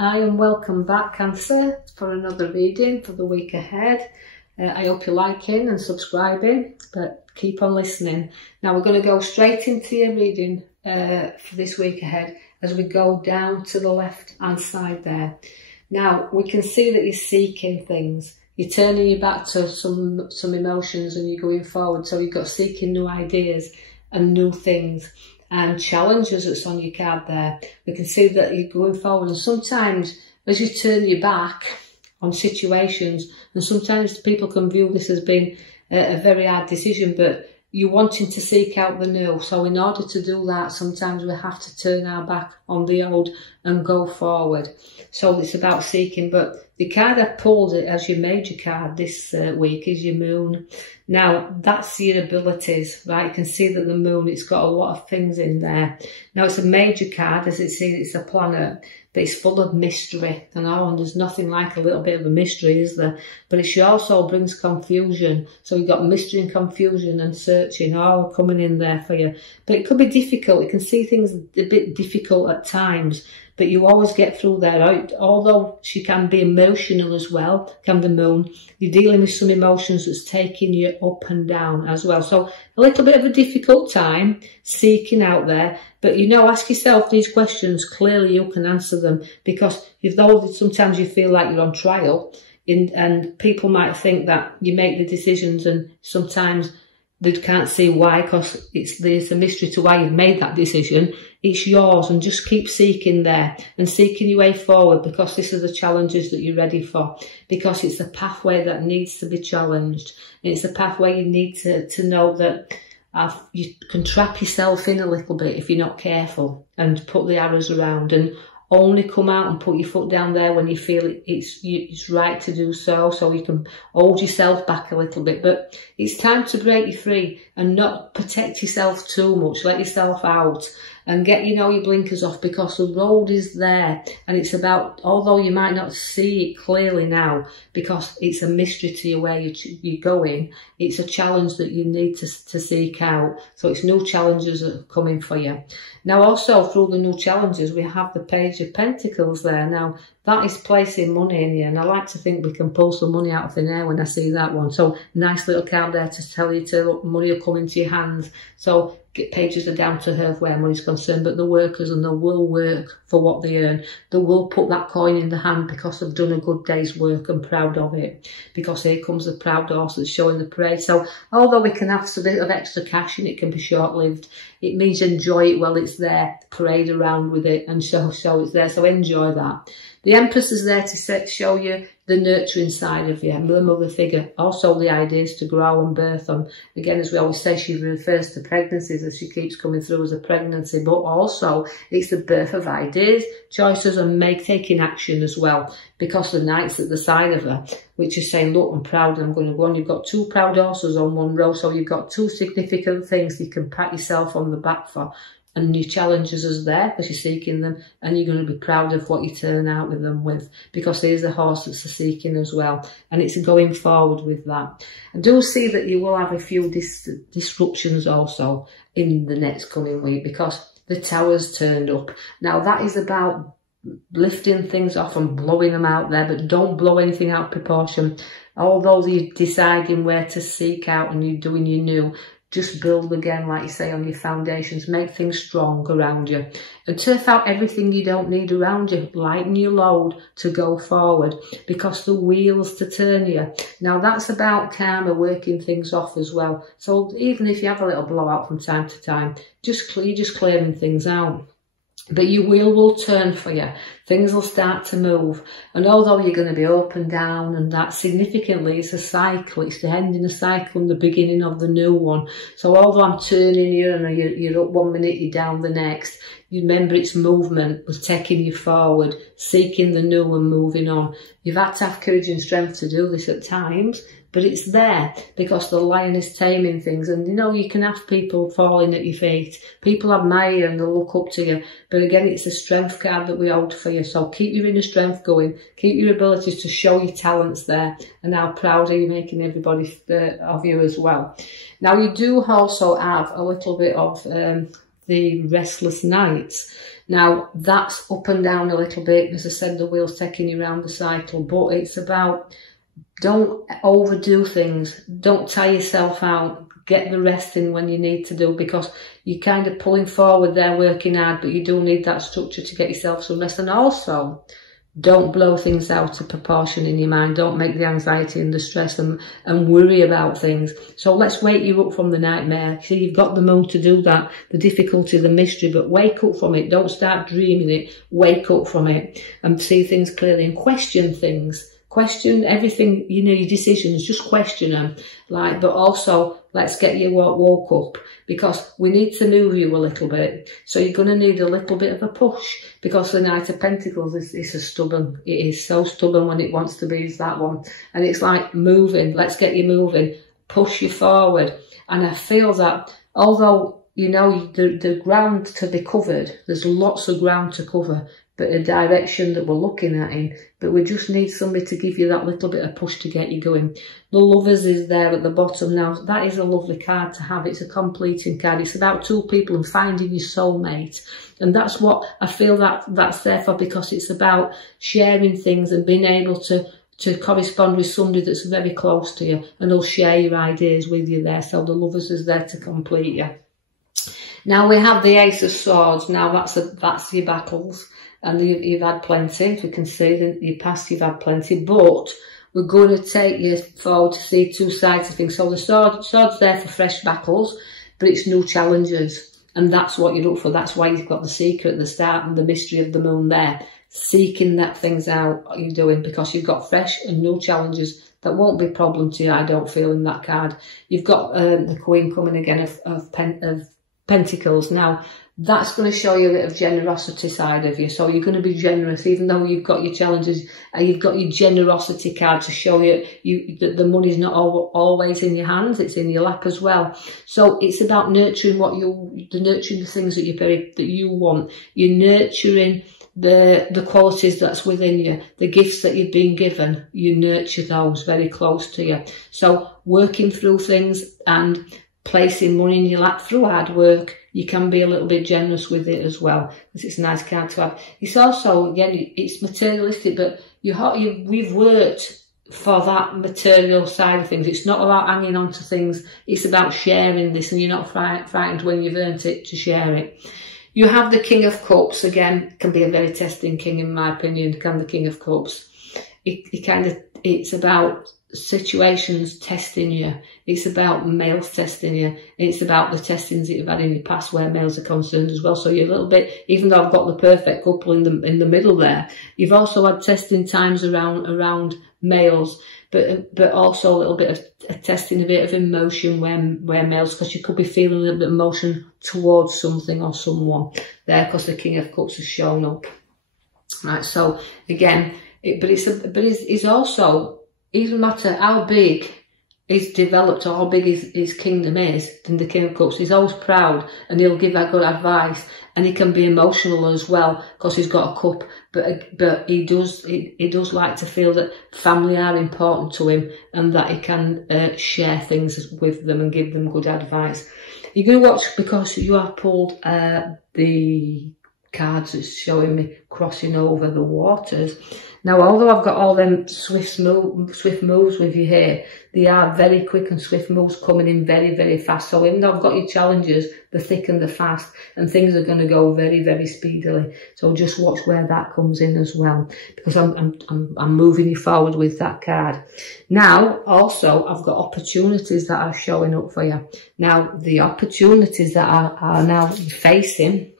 Hi and welcome back, Cancer, for another reading for the week ahead. I hope you're liking and subscribing, but keep on listening. Now we're going to go straight into your reading for this week ahead as we go down to the left hand side there. Now we can see that you're seeking things. You're turning your back to some emotions and you're going forward. So you've got seeking new ideas and new things. And challenges that's on your card there. We can see that you're going forward, and sometimes as you turn your back on situations, and sometimes people can view this as being a very hard decision, but you're wanting to seek out the new. So in order to do that, sometimes we have to turn our back on the old and go forward. So it's about seeking, but the card I pulled it as your major card this week is your moon. Now, that's your abilities, right? You can see that the moon, it's got a lot of things in there. Now, it's a major card, as it says, it's a planet, but it's full of mystery. And there's nothing like a little bit of a mystery, is there? But it also brings confusion. So you've got mystery and confusion and searching all coming in there for you. But it could be difficult. You can see things a bit difficult at times, but you always get through there. Although she can be emotional as well, can the moon, you're dealing with some emotions that's taking you up and down as well. So a little bit of a difficult time seeking out there, but ask yourself these questions. Clearly you can answer them, because though sometimes you feel like you're on trial, and people might think that you make the decisions and sometimes they can't see why, because there's a mystery to why you've made that decision. It's yours, and just keep seeking there and seeking your way forward, because this is the challenges that you're ready for, because it's a pathway that needs to be challenged. It's a pathway you need to know that you can trap yourself in a little bit if you're not careful, and put the arrows around, and only come out and put your foot down there when you feel it's right to do so. So you can hold yourself back a little bit, but it's time to break you free and not protect yourself too much. Let yourself out and get your blinkers off, because the road is there, and it's about, although you might not see it clearly now because it's a mystery to you where you're going, it's a challenge that you need to seek out. So it's new challenges that are coming for you. Now also through the new challenges we have the Page of Pentacles there. Now that is placing money in you, and I like to think we can pull some money out of thin air when I see that one. So nice little card there to tell you money will come into your hands. So pages are down to earth where money's concerned, but the workers, and they will work for what they earn. They will put that coin in the hand because they've done a good day's work and proud of it, because here comes the proud horse that's showing the parade. So although we can have a bit of extra cash and it can be short-lived, it means enjoy it while it's there, parade around with it and show it's there. So enjoy that. The Empress is there to show you the nurturing side of you, the mother figure, also the ideas to grow and birth them. Again, as we always say, she refers to pregnancies as she keeps coming through as a pregnancy, but also it's the birth of ideas, choices, and taking action as well, because the Knight's at the side of her, which is saying, look, I'm proud and I'm going to go on. You've got two proud horses on one row, so you've got two significant things you can pat yourself on the back for. And your challenges is there because you're seeking them, and you're going to be proud of what you turn out with them with, because there's the horse that's a seeking as well, and it's going forward with that. I do see that you will have a few disruptions also in the next coming week, because the Tower's turned up. Now that is about lifting things off and blowing them out there, but don't blow anything out of proportion. Although you're deciding where to seek out and you're doing your new, just build again, like you say, on your foundations. Make things strong around you, and turf out everything you don't need around you. Lighten your load to go forward, because the wheels to turn you. Now that's about karma, working things off as well. So even if you have a little blowout from time to time, you're just clearing things out. But your wheel will turn for you. Things will start to move. And although you're going to be up and down, and that significantly it's a cycle. It's the ending of a cycle and the beginning of the new one. So although I'm turning you and you're up one minute, you're down the next, you remember it's movement was taking you forward, seeking the new and moving on. You've had to have courage and strength to do this at times, but it's there because the lion is taming things. And you can have people falling at your feet. People admire you and they'll look up to you. But again, it's a strength card that we hold for you. So keep your inner strength going. Keep your abilities to show your talents there, and how proud are you making everybody of you as well. Now, you do also have a little bit of the restless nights. Now, that's up and down a little bit. As I said, the wheel's taking you around the cycle, but it's about, don't overdo things. Don't tire yourself out. Get the rest in when you need to do, because you're kind of pulling forward there, working hard, but you do need that structure to get yourself some rest. And also, don't blow things out of proportion in your mind. Don't make the anxiety and the stress and worry about things. So let's wake you up from the nightmare. See, you've got the moon to do that, the difficulty, the mystery, but wake up from it. Don't start dreaming it. Wake up from it and see things clearly and question things. Question everything, you know, your decisions, just question them. Like, but also, let's get you woke up, because we need to move you a little bit. So you're going to need a little bit of a push, because the Knight of Pentacles is a stubborn. It is so stubborn when it wants to be, is that one. And it's like moving, let's get you moving, push you forward. And I feel that, although, you know, the ground to be covered, there's lots of ground to cover, but a direction that we're looking at in, but we just need somebody to give you that little bit of push to get you going. The Lovers is there at the bottom. Now, that is a lovely card to have. It's a completing card. It's about two people and finding your soulmate. And that's what I feel that's there for, because it's about sharing things and being able to correspond with somebody that's very close to you, and will share your ideas with you there. So the Lovers is there to complete you. Now we have the Ace of Swords. Now that's your battles. And you've had plenty. If you can see that your past, you've had plenty. But we're going to take you forward to see two sides of things. So the sword's there for fresh battles, but it's new challenges. And that's what you look for. That's why you've got the secret at the start and the mystery of the moon there. Seeking that things out, what you're doing, because you've got fresh and new challenges. That won't be a problem to you, I don't feel, in that card. You've got the Queen coming again of Pentacles. Now, that's going to show you a bit of generosity side of you. So you're going to be generous, even though you've got your challenges, and you've got your generosity card to show you that the money's not always in your hands, it's in your lap as well. So it's about nurturing nurturing the things that you want. You're nurturing the qualities that's within you, the gifts that you've been given. You nurture those very close to you. So working through things and placing money in your lap through hard work, you can be a little bit generous with it as well, because it's a nice card to have. It's also, again, it's materialistic, but we've worked for that material side of things. It's not about hanging on to things. It's about sharing this, and you're not frightened when you've earned it to share it. You have the King of Cups. Again, can be a very testing king, in my opinion, can the King of Cups. It's about situations testing you. It's about males testing you. It's about the testings that you've had in your past where males are concerned as well. So you're a little bit, even though I've got the perfect couple in the middle there, you've also had testing times around males, but also a little bit of testing, a bit of emotion where males, because you could be feeling a little bit of emotion towards something or someone there, because the King of Cups has shown up. Right, so again, it's also, it doesn't matter how big he's developed or how big his kingdom is, in the King of Cups, he's always proud, and he'll give that good advice, and he can be emotional as well, because he's got a cup, but he does like to feel that family are important to him, and that he can share things with them and give them good advice. You're going to watch, because you have pulled the cards that's showing me crossing over the waters. Now, although I've got all them swift moves with you here, they are very quick and swift moves coming in very, very fast. So even though I've got your challenges, the thick and the fast, and things are going to go very, very speedily. So just watch where that comes in as well, because I'm moving you forward with that card. Now, also, I've got opportunities that are showing up for you. Now, the opportunities that are now facing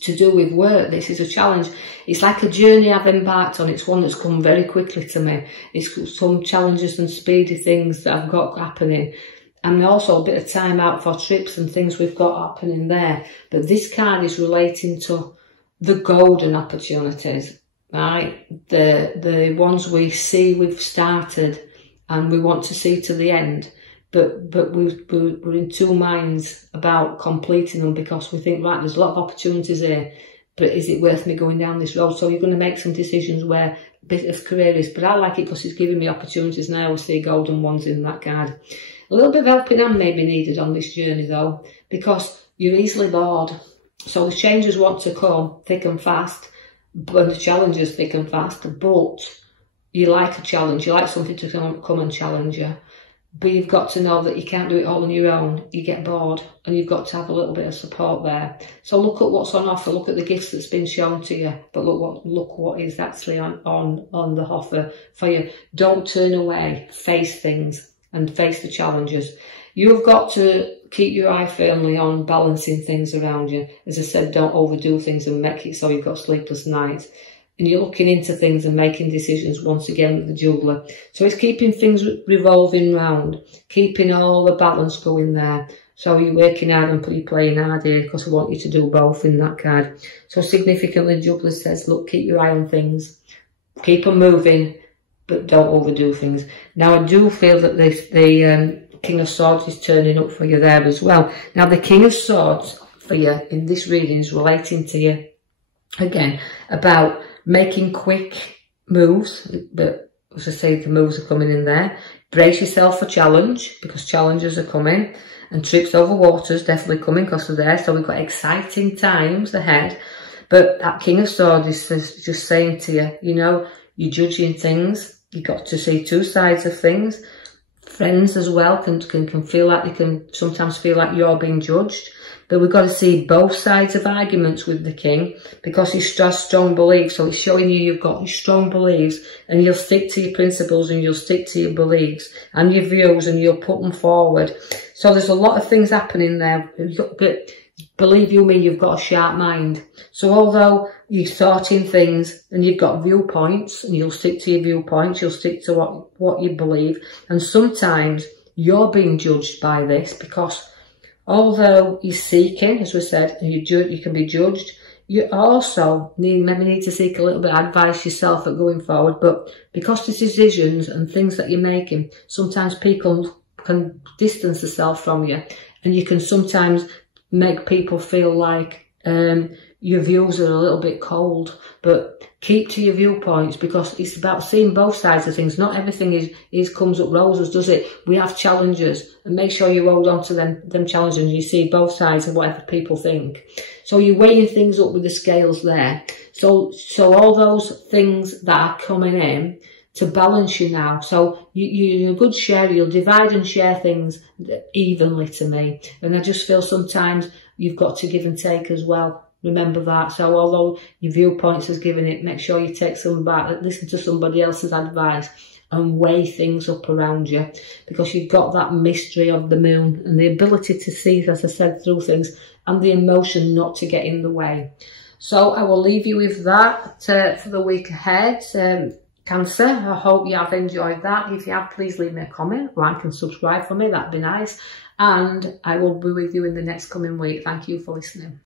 to do with work. This is a challenge. It's like a journey I've embarked on. It's one that's come very quickly to me. It's some challenges and speedy things that I've got happening. And also a bit of time out for trips and things we've got happening there. But this card is relating to the golden opportunities, right? The ones we see we've started and we want to see to the end. But we're in two minds about completing them, because we think, right, there's a lot of opportunities here, but is it worth me going down this road? So you're going to make some decisions where a bit of career is, but I like it because it's giving me opportunities, and I always see golden ones in that card. A little bit of helping hand may be needed on this journey though, because you're easily bored. So the changes want to come thick and fast, but the challenges thick and fast, but you like a challenge, you like something to come and challenge you. But you've got to know that you can't do it all on your own. You get bored, and you've got to have a little bit of support there. So look at what's on offer. Look at the gifts that's been shown to you. But look what is actually on the offer for you. Don't turn away. Face things and face the challenges. You've got to keep your eye firmly on balancing things around you. As I said, don't overdo things and make it so you've got sleepless nights. And you're looking into things and making decisions once again with the juggler. So it's keeping things revolving round, keeping all the balance going there. So you're working hard and you're playing hard here, because I want you to do both in that card. So significantly, the juggler says, look, keep your eye on things, keep them moving, but don't overdo things. Now, I do feel that the King of Swords is turning up for you there as well. Now, the King of Swords for you in this reading is relating to you, again, about making quick moves, but as I say, the moves are coming in there. Brace yourself for challenge, because challenges are coming, and trips over waters definitely coming because of there. So we've got exciting times ahead. But that King of Swords is just saying to you, you know, you're judging things. You've got to see two sides of things. Friends as well can feel like, they can sometimes feel like you're being judged. But we've got to see both sides of arguments with the king, because he has strong beliefs. So he's showing you you've got strong beliefs, and you'll stick to your principles, and you'll stick to your beliefs and your views, and you'll put them forward. So there's a lot of things happening there. But believe you me, you've got a sharp mind. So although you're sorting things and you've got viewpoints, and you'll stick to your viewpoints, you'll stick to what you believe. And sometimes you're being judged by this, because although you're seeking, as we said, and you can be judged, you also maybe need to seek a little bit of advice yourself at going forward. But because the decisions and things that you're making, sometimes people can distance themselves from you, and you can sometimes make people feel like your views are a little bit cold. But keep to your viewpoints, because it's about seeing both sides of things. Not everything comes up roses, does it? We have challenges, and make sure you hold on to them challenges, and you see both sides of whatever people think. So you're weighing things up with the scales there. So all those things that are coming in to balance you now. So you're a good sharer. You'll divide and share things evenly, to me. And I just feel sometimes you've got to give and take as well. Remember that. So although your viewpoints is giving it, make sure you take some back, listen to somebody else's advice, and weigh things up around you, because you've got that mystery of the moon and the ability to see, as I said, through things, and the emotion not to get in the way. So I will leave you with that for the week ahead. Cancer, I hope you have enjoyed that. If you have, please leave me a comment, like and subscribe for me, that'd be nice. And I will be with you in the next coming week. Thank you for listening.